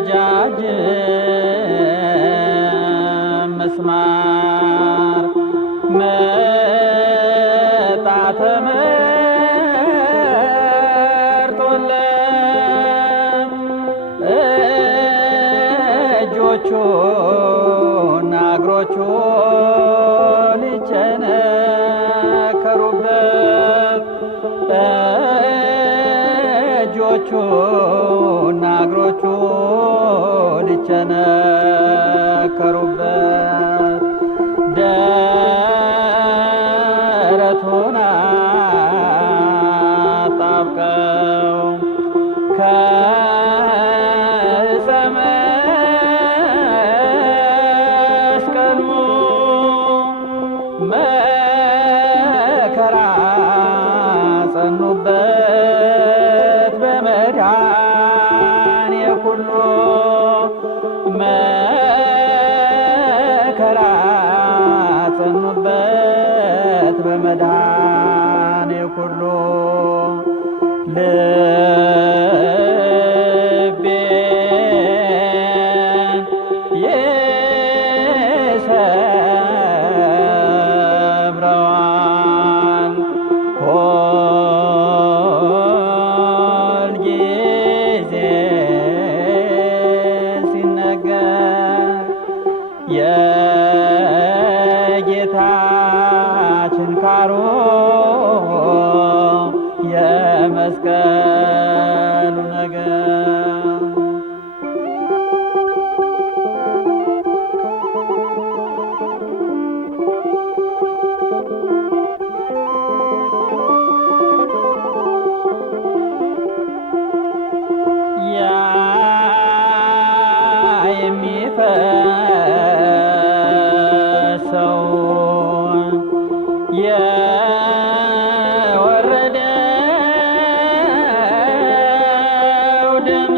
ረጃጅም ምስማር መጣ ተመርጦለት እጆቹና እግሮቹ ሊቸነከሩበት እጆቹና እግሮቹ ሊቸነከሩበት ደረቱን አጣብቀው ከዕፀ መስቀሉ መከራ ጸኑበት በመድኃኔ ኩሉ መከራ ጸኑበት በመድኃኔ ኩሉ ልቤን ይሰብረዋል ሁል ጊዜ ሲነገር የጌታችን ካሮ የመስቀሉ ነገር ያ የሚፈሰው የወረደው ደም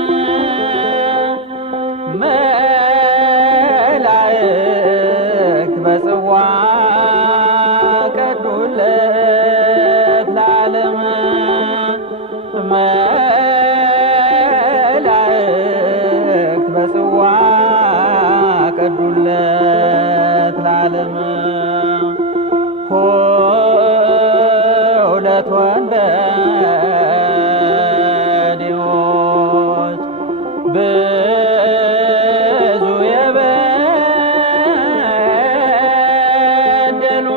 መላእክት በጽዋ ቀዱለት ለዓለም መላእክት በጽዋ ቀዱለት ለዓለም ሁለት ወንበዴዎች ብዙ የበደሉ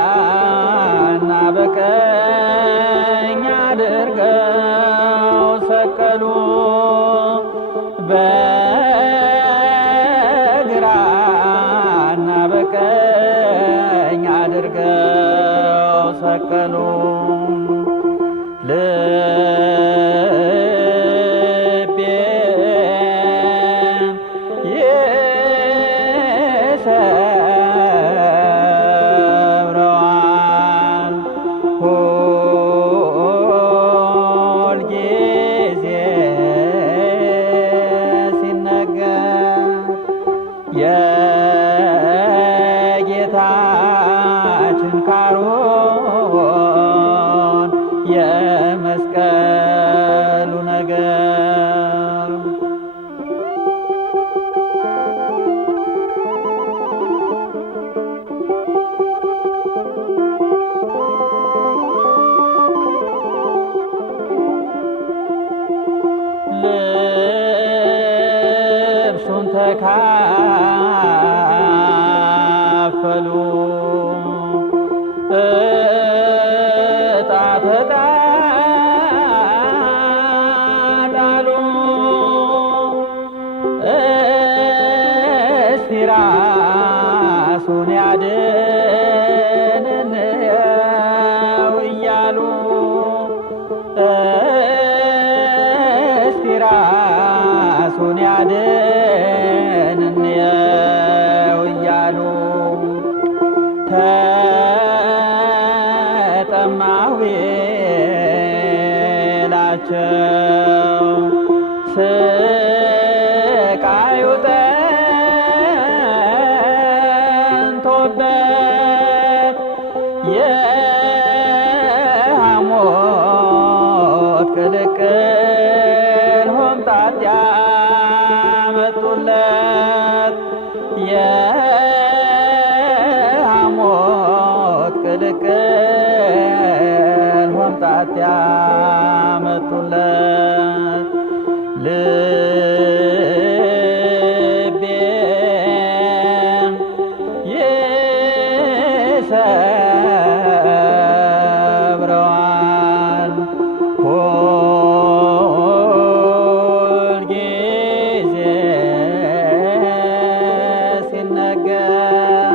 በግራና በቀኝ አድርገው ሰቀሉ በግራና በቀኝ አድርገው ሰቀሉ ልቤን ይሰብረዋል ሁል ጊዜ ሲነገር የጌታችን ካሮን የመስቀሉ ነገር ልብሱን ተካፈሉ ዕጣ ተጣጣሉ እስቲ ራሱን ያድን እንየው እያሉ እስቲ ራሱን ያድን እንየው እያሉ ተጠማሁ ቢላቸው ስቃዩ ጠንቶበት የሐሞት ቅልቅል ሆምጣጤ አመጡለት የሐሞት ቅልቅል ሆምጣጤ አመጡለት ልቤን ይሰብረዋል ሁልጊዜ ሲነገር